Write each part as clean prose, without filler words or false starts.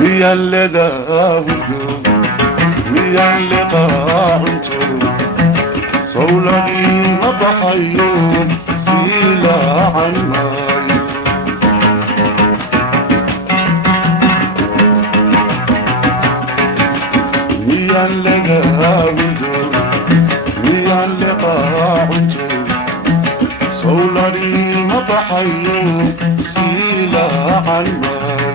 ميا لداهدو ميا لقاعنتو صولني مضحيوم سيلا عناي ميا لداهدو ميا لقاعنتو صولني مضحيوم سيلا عناي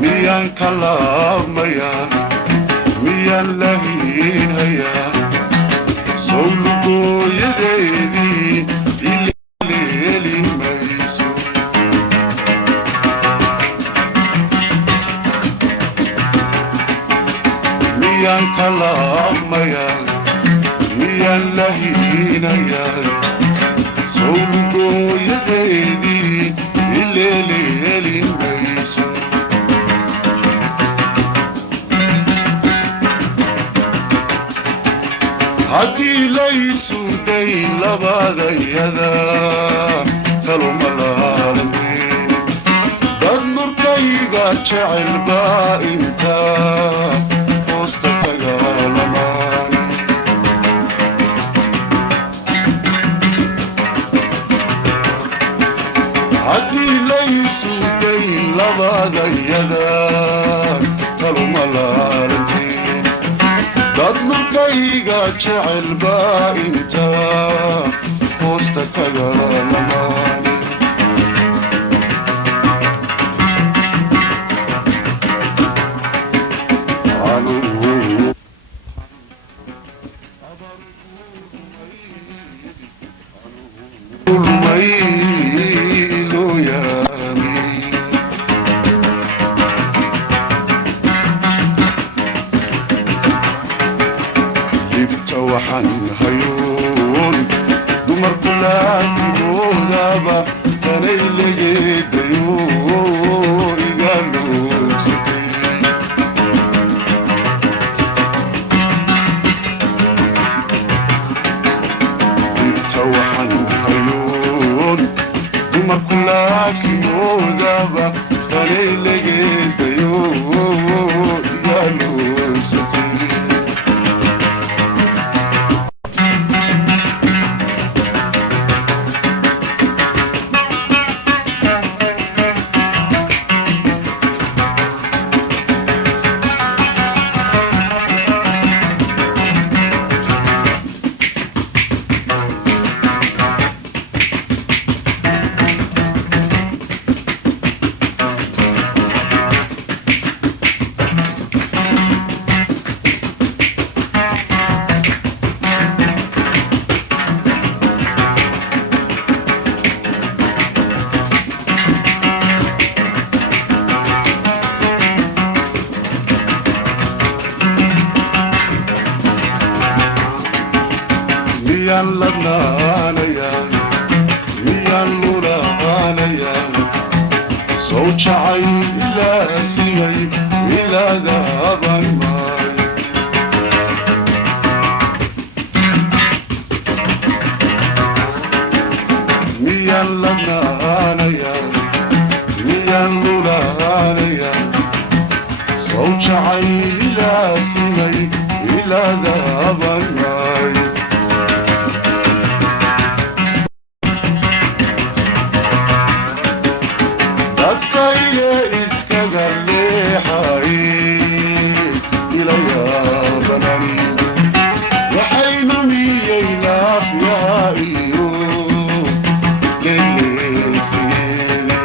ميان كلام ميان لهين هيا سولكو يديدي الليلي ميسو ميان كلام ميان لهين هيا سولكو يديدي الليلي ميسو هدي ليسو دي لبادا يدا تلو ملالمين داد نوركيغا جعل با انتا وسطكا لماني هدي ليسو دي لبادا يدا تلو ملالمين dad nurkayga jecel baa inta hoosta kaga lamaani waxaan hayoon dumar kulaakimoodaba tanay legeedayo iga loogsatay inta waxaan hayoon dumar kulaakimoodaba lulaanaya soo jacay ilaa simay ilaadaaban maayo miyaan ladnaanaya miyaan lulaanaya soo jacay ilaa simay ilaadaaban maayo dadkayga iskaga leexay ilayaabanani waxay lumiyey laafyaha iyo leeleegsigeeda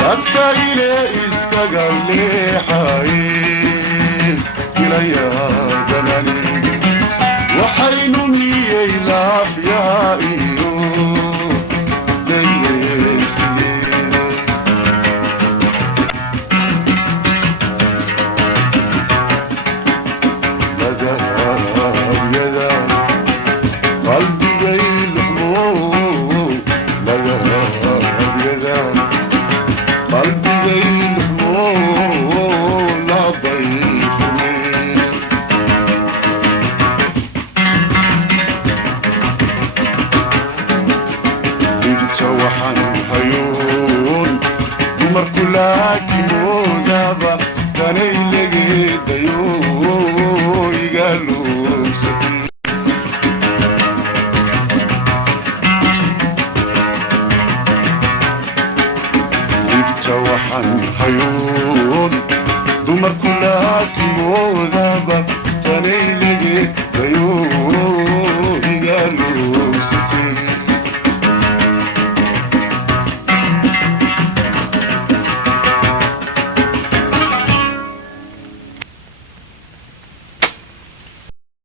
dadkayga iskaga leexay ilayaabanani waxay lumiyey laafyaha iyo leeleegsigeeda ladahabyada qalbigay luxmo ladahabyada qalbigay luxmo labay fumeen dhibta waxaan hayoon dumarku laakimoodaba danay legeedayo iga lugsatay dhibta waxaan hayoon